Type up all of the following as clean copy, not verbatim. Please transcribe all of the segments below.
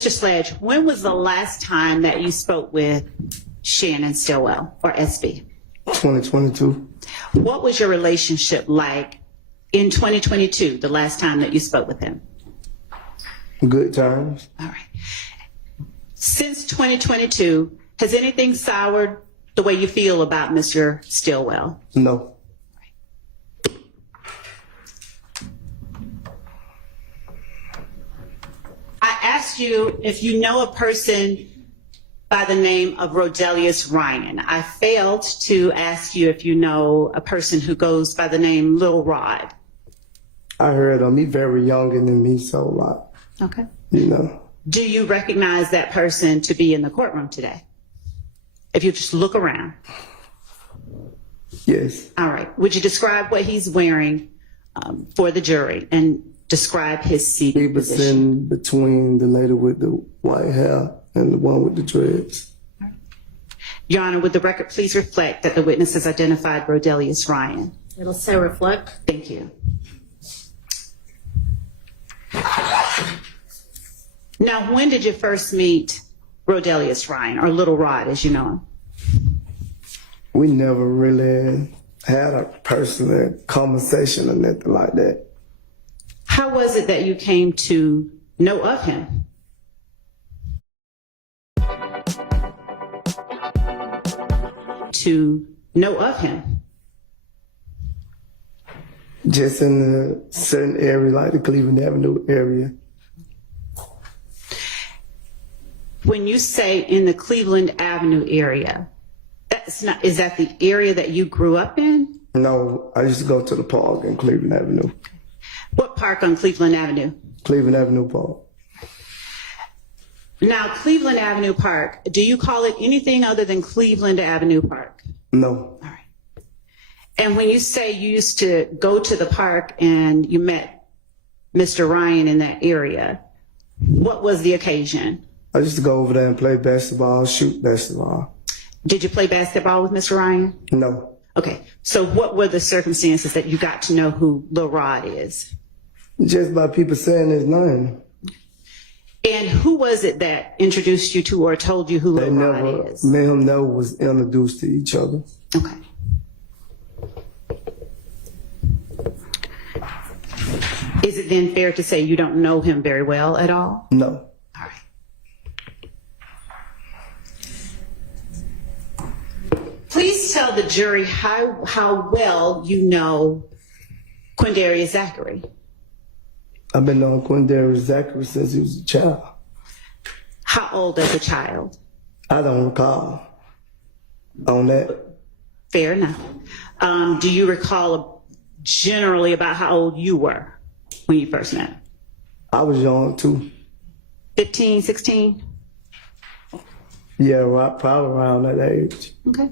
Mr. Sledge, when was the last time that you spoke with Shannon Stillwell, or SB? 2022. What was your relationship like in 2022, the last time that you spoke with him? Good times. All right. Since 2022, has anything soured the way you feel about Mr. Stillwell? No. I asked you if you know a person by the name of Rodelius Ryan. I failed to ask you if you know a person who goes by the name Lil Rod. I heard him. He's very younger than me, so Okay. you know. Do you recognize that person to be in the courtroom today? If you just look around. Yes. All right. Would you describe what he's wearing for the jury and describe his He seating was position? sitting between the lady with the white hair and the one with the dreads. Your Honor, would the record please reflect that the witness has identified Rodelius Ryan? It'll say reflect. Thank you. Now, when did you first meet Rodelius Ryan, or Little Rod, as you know him? We never really had a personal conversation or nothing like that. How was it that you came to know of him? To know of him? Just in a certain area, like the Cleveland Avenue area. When you say in the Cleveland Avenue area, that's not, is that the area that you grew up in? No, I used to go to the park in Cleveland Avenue. What park on Cleveland Avenue? Cleveland Avenue Park. Now, Cleveland Avenue Park, do you call it anything other than Cleveland Avenue Park? No. All right. And when you say you used to go to the park and you met Mr. Ryan in that area, what was the occasion? I used to go over there and play basketball, shoot basketball. Did you play basketball with Mr. Ryan? No. Okay. So what were the circumstances that you got to know who Lil Rod is? Just by people saying his name. And who was it that introduced you to or told you who They Lil never, Rod is? me and him never was introduced to each other. Okay. Is it then fair to say you don't know him very well at all? No. All right. Please tell the jury how well you know Quindarius Zachary. I've been knowing Quindarius Zachary since he was a child. How old as a child? I don't recall on that. Fair enough. Do you recall generally about how old you were when you first met? I was young too. 15, 16? Yeah, right, probably around that age. Okay.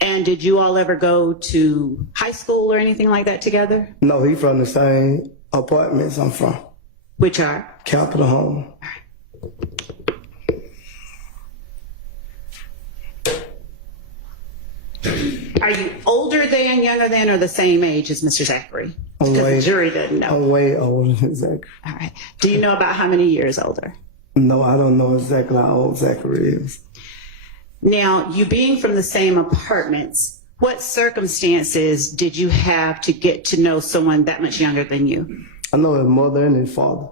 And did you all ever go to high school or anything like that together? No, he from the same apartments I'm from. Which are? Capitol Home. Are you older than, younger than, or the same age as Mr. Zachary? I'm Because way, the jury doesn't know. I'm way older than Zachary. All right. Do you know about how many years older? No, I don't know exactly how old Zachary is. Now, you being from the same apartments, what circumstances did you have to get to know someone that much younger than you? I know his mother and his father.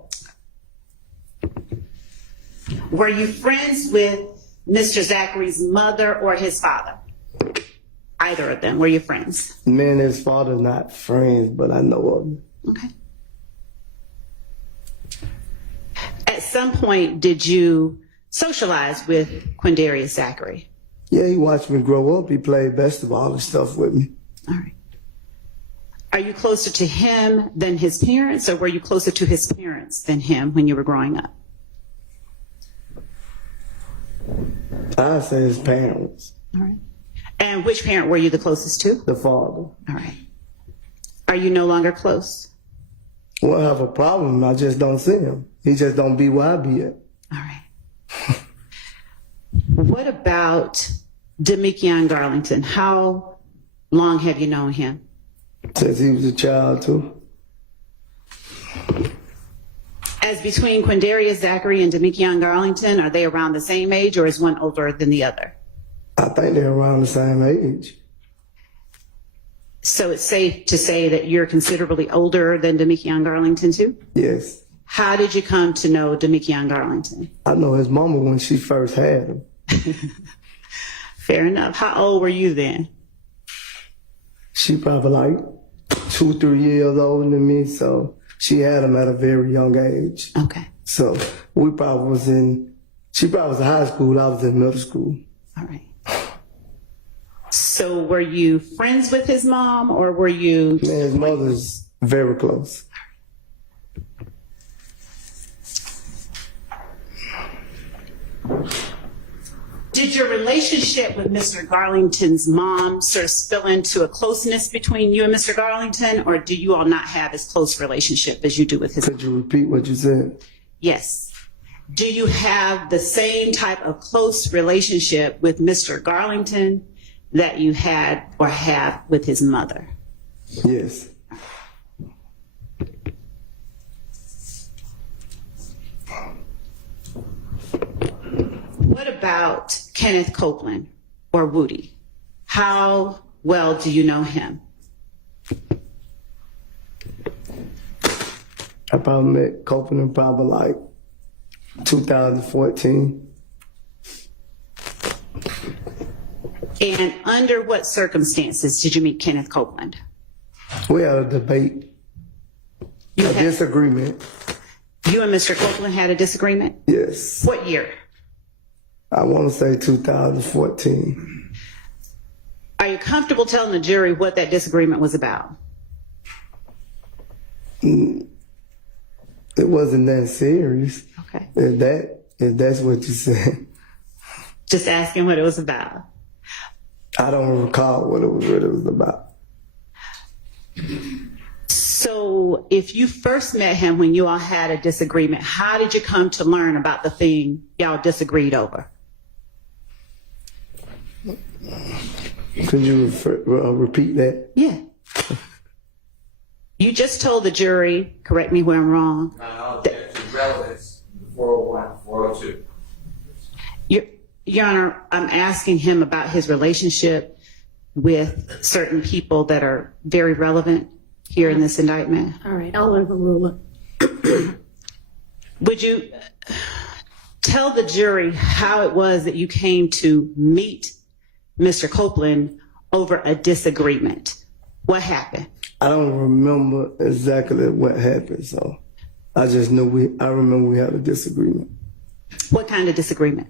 Were you friends with Mr. Zachary's mother or his father? Either of them. Were you friends? Me and his father not friends, but I know of him. Okay. At some point, did you socialize with Quindarius Zachary? Yeah, he watched me grow up. He played basketball and stuff with me. All right. Are you closer to him than his parents, or were you closer to his parents than him when you were growing up? I say his parents. All right. And which parent were you the closest to? The father. All right. Are you no longer close? Well, I have a problem. I just don't see him. He just don't be where I be at. All right. What about Demikion Garlington? How long have you known him? Since he was a child too. As between Quindarius Zachary and Demekion Garlington, are they around the same age or is one older than the other? I think they're around the same age. So it's safe to say that you're considerably older than Demekion Garlington too? Yes. How did you come to know Demekion Garlington? I know his mama when she first had him. Fair enough. How old were you then? She probably like 2, 3 years older than me, so she had him at a very young age. Okay. So she probably was in high school, I was in middle school. All right. So were you friends with his mom or were you? Man, his mother's very close. Did your relationship with Mr. Garlington's mom sort of spill into a closeness between you and Mr. Garlington, or do you all not have as close relationship as you do with his mom? Could you repeat what you said? Yes. Do you have the same type of close relationship with Mr. Garlington that you had or have with his mother? Yes. What about Kenneth Copeland or Woody? How well do you know him? I probably met Copeland probably like 2014. And under what circumstances did you meet Kenneth Copeland? We had a debate, a disagreement. You and Mr. Copeland had a disagreement? Yes. What year? I want to say 2014. Are you comfortable telling the jury what that disagreement was about? It wasn't that serious. Okay. If that's what you said. Just asking what it was about. I don't recall what it was about. So if you first met him when you all had a disagreement, how did you come to learn about the thing y'all disagreed over? Could you repeat that? Yeah. You just told the jury, correct me where I'm wrong. No, to relevance, 401, 402. Your Honor, I'm asking him about his relationship with certain people that are very relevant here in this indictment. All right, I'll overrule it. Would you tell the jury how it was that you came to meet Mr. Copeland over a disagreement? What happened? I don't remember exactly what happened, so I just know I remember we had a disagreement. What kind of disagreement?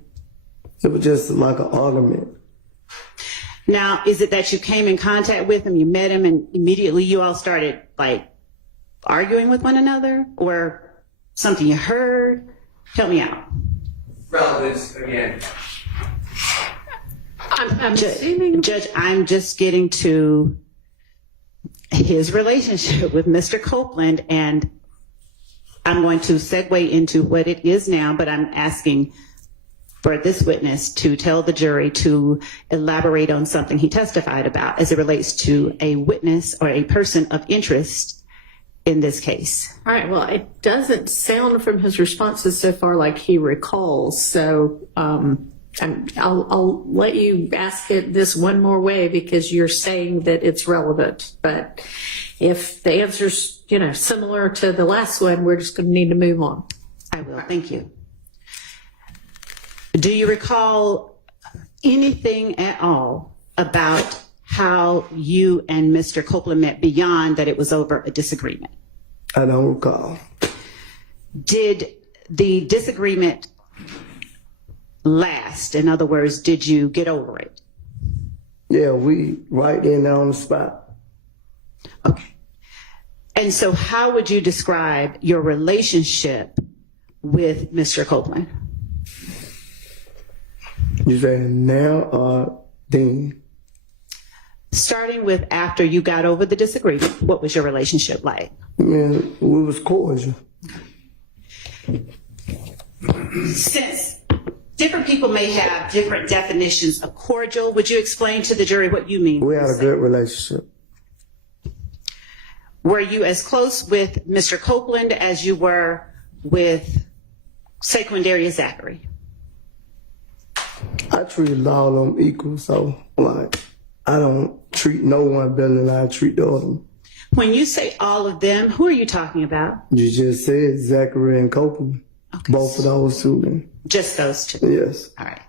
It was just like an argument. Now, is it that you came in contact with him, you met him, and immediately you all started like arguing with one another, or something you heard? Help me out. Relevance, again. I'm assuming. Judge, I'm just getting to his relationship with Mr. Copeland, and I'm going to segue into what it is now, but I'm asking for this witness to tell the jury to elaborate on something he testified about as it relates to a witness or a person of interest in this case. All right, well, it doesn't sound from his responses so far like he recalls, so I'll let you ask it this one more way because you're saying that it's relevant. But if the answer's, similar to the last one, we're just going to need to move on. I will. Thank you. Do you recall anything at all about how you and Mr. Copeland met beyond that it was over a disagreement? I don't recall. Did the disagreement last? In other words, did you get over it? Yeah, we right in there on the spot. Okay. And so how would you describe your relationship with Mr. Copeland? You saying now or then? Starting with after you got over the disagreement, what was your relationship like? Man, we was cordial. Since different people may have different definitions of cordial, would you explain to the jury what you mean? We had a good relationship. Were you as close with Mr. Copeland as you were with Sequindaria Zachary? I treated all of them equal, so like I don't treat no one better than I treat the other one. When you say all of them, who are you talking about? You just said Zachary and Copeland. Okay. Both of those two. Just those two. Yes. All right.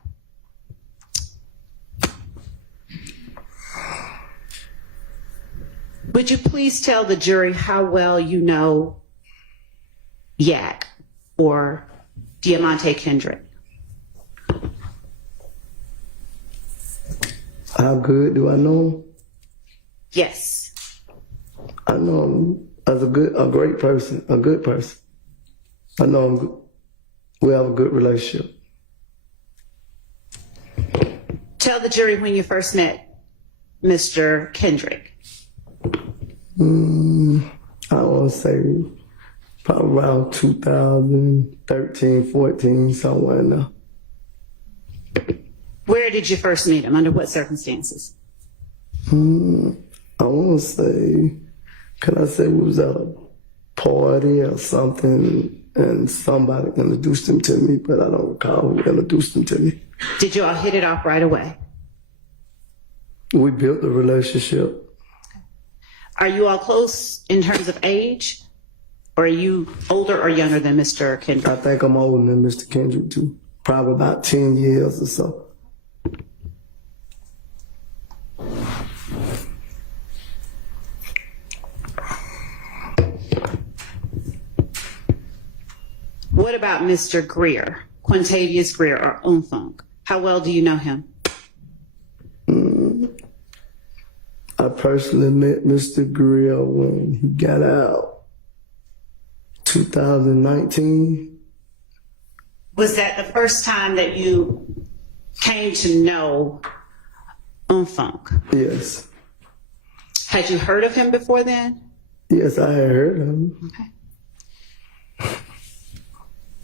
Would you please tell the jury how well you know Yak or Diamante Kendrick? How good do I know him? Yes. I know him as a great person, a good person. I know him. We have a good relationship. Tell the jury when you first met Mr. Kendrick. I want to say probably around 2013, 14, somewhere in there. Where did you first meet him? Under what circumstances? I want to say, can I say we was at a party or something and somebody introduced him to me, but I don't recall who introduced him to me. Did you all hit it off right away? We built a relationship. Are you all close in terms of age? Or are you older or younger than Mr. Kendrick? I think I'm older than Mr. Kendrick too. Probably about 10 years or so. What about Mr. Greer, Quintavious Greer or Tounk? How well do you know him? I personally met Mr. Grill when he got out, 2019. Was that the first time that you came to know Tounk? Yes. Had you heard of him before then? Yes, I had heard of him. Okay.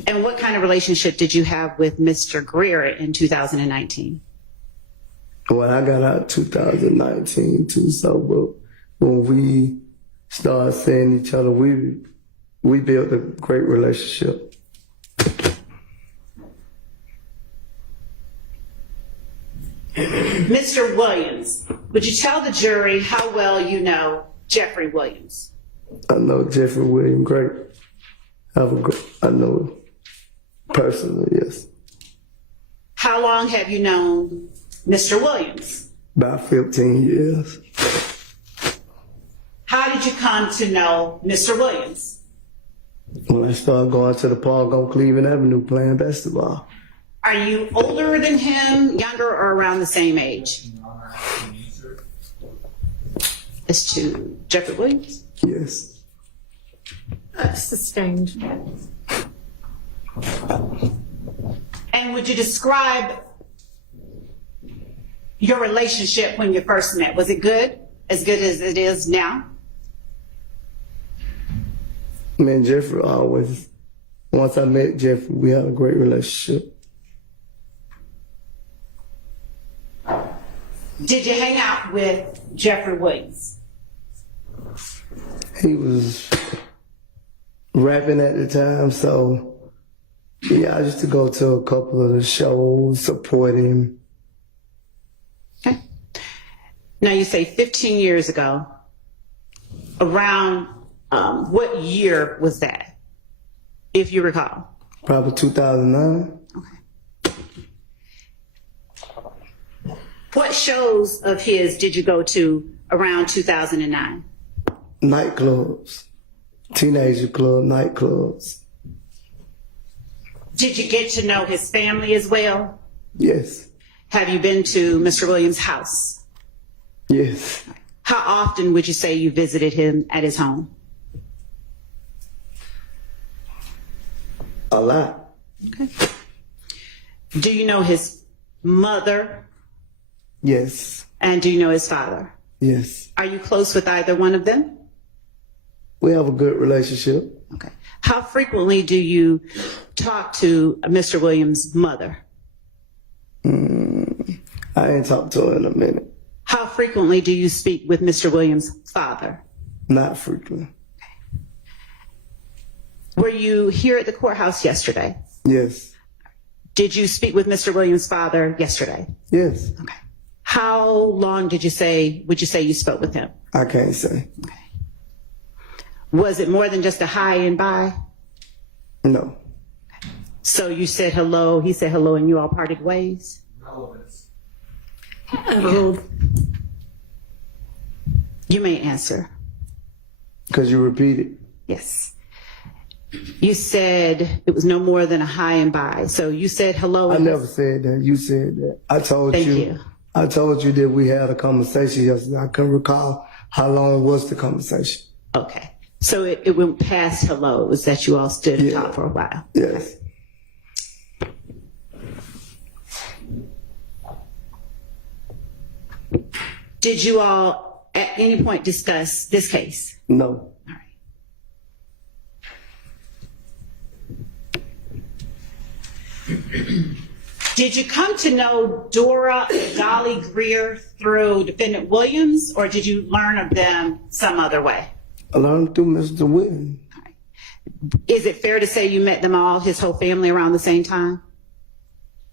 And what kind of relationship did you have with Mr. Greer in 2019? Well, I got out 2019 too, so but when we started seeing each other, we built a great relationship. Mr. Williams, would you tell the jury how well you know Jeffrey Williams? I know Jeffrey Williams great. I know him personally, yes. How long have you known Mr. Williams? About 15 years. How did you come to know Mr. Williams? When I started going to the park on Cleveland Avenue playing basketball. Are you older than him, younger, or around the same age? As to Jeffrey Williams? Yes. Sustained. And would you describe your relationship when you first met? Was it good? As good as it is now? Me and Jeffrey always, once I met Jeffrey, we had a great relationship. Did you hang out with Jeffrey Williams? He was rapping at the time, so yeah, I used to go to a couple of the shows, support him. Okay. Now you say 15 years ago. Around what year was that, if you recall? Probably 2009. What shows of his did you go to around 2009? Nightclubs, teenager club, nightclubs. Did you get to know his family as well? Yes, Have you been to Mr. Williams' house? yes. How often would you say you visited him at his home? A lot. Okay. Do you know his mother Yes, and do you know his father? yes. Are you close with either one of them? We have a good relationship. Okay. How frequently do you talk to Mr. Williams' mother? I ain't talked to her in a minute. How frequently do you speak with Mr. Williams' father? Not frequently. Were you here at the courthouse yesterday? Yes. Did you speak with Mr. Williams' father yesterday? Yes. Okay. How long would you say you spoke with him? I can't say. Was it more than just a hi and bye? No. So you said hello, he said hello, and you all parted ways? Relevance. Oh, You may answer. Because you repeated. Yes. You said it was no more than a hi and bye. So you said hello. I never said that. You said that. I told Thank you. you. I told you that we had a conversation yesterday. I couldn't recall how long was the conversation. Okay. So it went past hello. It was that you all stood and Yeah. talked for a while. Yes. Did you all at any point discuss this case? No. All right. Did you come to know Dora and Dolly Greer through Defendant Williams, or did you learn of them some other way? I learned through Mr. Whitten. Is it fair to say you met them all, his whole family, around the same time?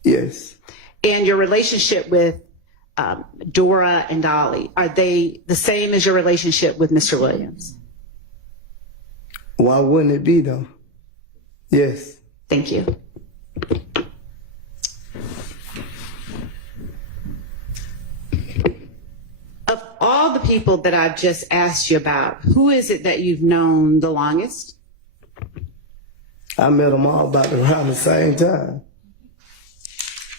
Yes. And your relationship with Dora and Dolly, are they the same as your relationship with Mr. Williams? Why wouldn't it be though? Yes. Thank you. Of all the people that I've just asked you about, who is it that you've known the longest? I met them all about around the same time.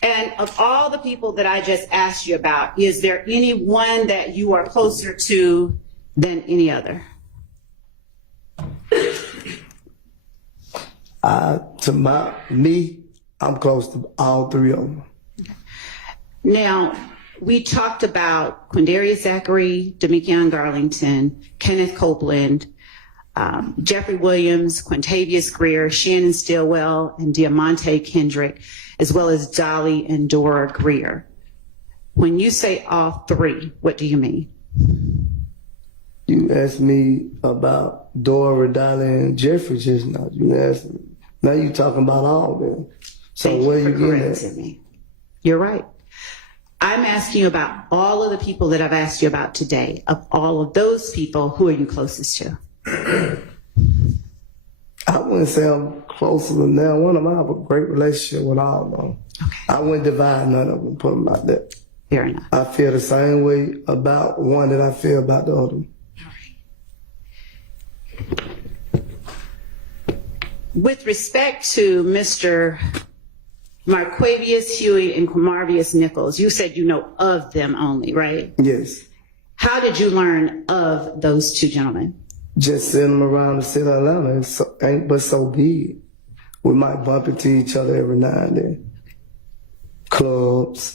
And of all the people that I just asked you about, is there any one that you are closer to than any other? I'm close to all three of them. Now, we talked about Quindarius Zachary, Demekion Garlington, Kenneth Copeland, Jeffrey Williams, Quintavious Greer, Shannon Stillwell, and Diamante Kendrick, as well as Dolly and Dora Greer. When you say all three, what do you mean? You asked me about Dora, Dolly, and Jeffrey just now. You asked me. Now you talking about all of them. So Thank where you you for getting correcting at? me. You're right. I'm asking you about all of the people that I've asked you about today. Of all of those people, who are you closest to? I wouldn't say I'm closer than now. One of them, I have a great relationship with all of them. Okay, I wouldn't divide none of them, put them like that. fair enough. I feel the same way about one that I feel about the other. With respect to Mr. Marquavius Huey and Quamarvius Nichols, you said you know of them only, right? Yes. How did you learn of those two gentlemen? Just seeing them around the city of Atlanta ain't but so big. We might bump into each other every now and then. Clubs.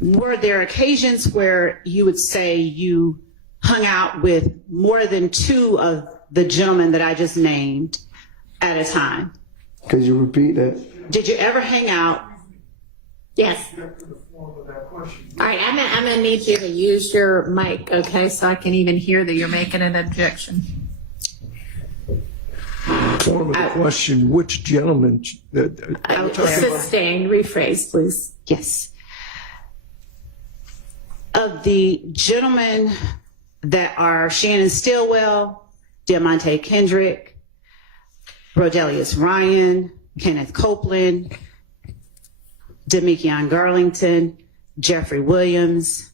Were there occasions where you would say you hung out with more than two of the gentlemen that I just named at a time? Could you repeat that? Did you ever hang out? yes. All right, I'm gonna need you to use your mic, okay, so I can even hear that you're making an objection. Form of the question, which gentleman? Sustained, rephrase, please. Yes. Of the gentlemen that are Shannon Stillwell, Diamante Kendrick, Rodelius Ryan, Kenneth Copeland, Demekion Garlington, Jeffrey Williams,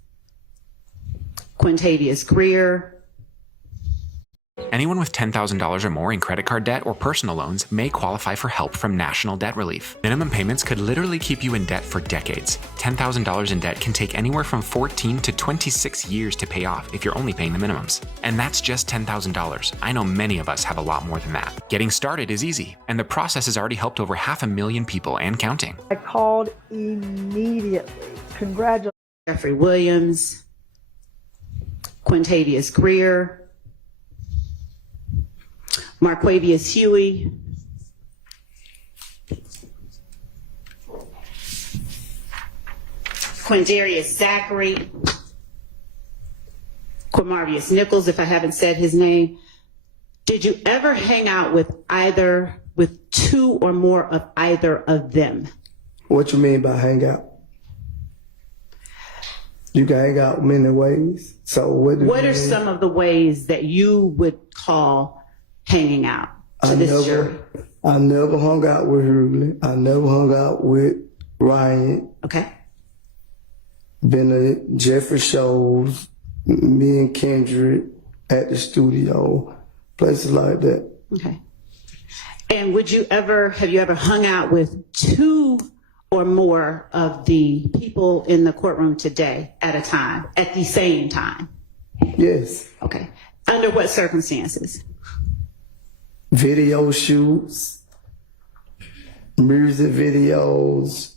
Quintavious Greer. Anyone with $10,000 or more in credit card debt or personal loans may qualify for help from National Debt Relief. Minimum payments could literally keep you in debt for decades. $10,000 in debt can take anywhere from 14 to 26 years to pay off if you're only paying the minimums. And that's just $10,000. I know many of us have a lot more than that. Getting started is easy, and the process has already helped over 500,000 people and counting. I called immediately. Congratulations. Jeffrey Williams, Quintavious Greer, Marquavius Huey, Quindarius Zachary, Quamarvius Nichols, if I haven't said his name. Did you ever hang out with two or more of either of them? What you mean by hang out? You can hang out many ways. So what do What you are mean? some of the ways that you would call hanging out to this jury? I never hung out with Hurley. I never hung out with Ryan. Okay. Been to Jeffrey shows, me and Kendrick at the studio, places like that. Okay. And have you ever hung out with two or more of the people in the courtroom today at a time, at the same time? Yes. Okay. Under what circumstances? Video shoots, music videos,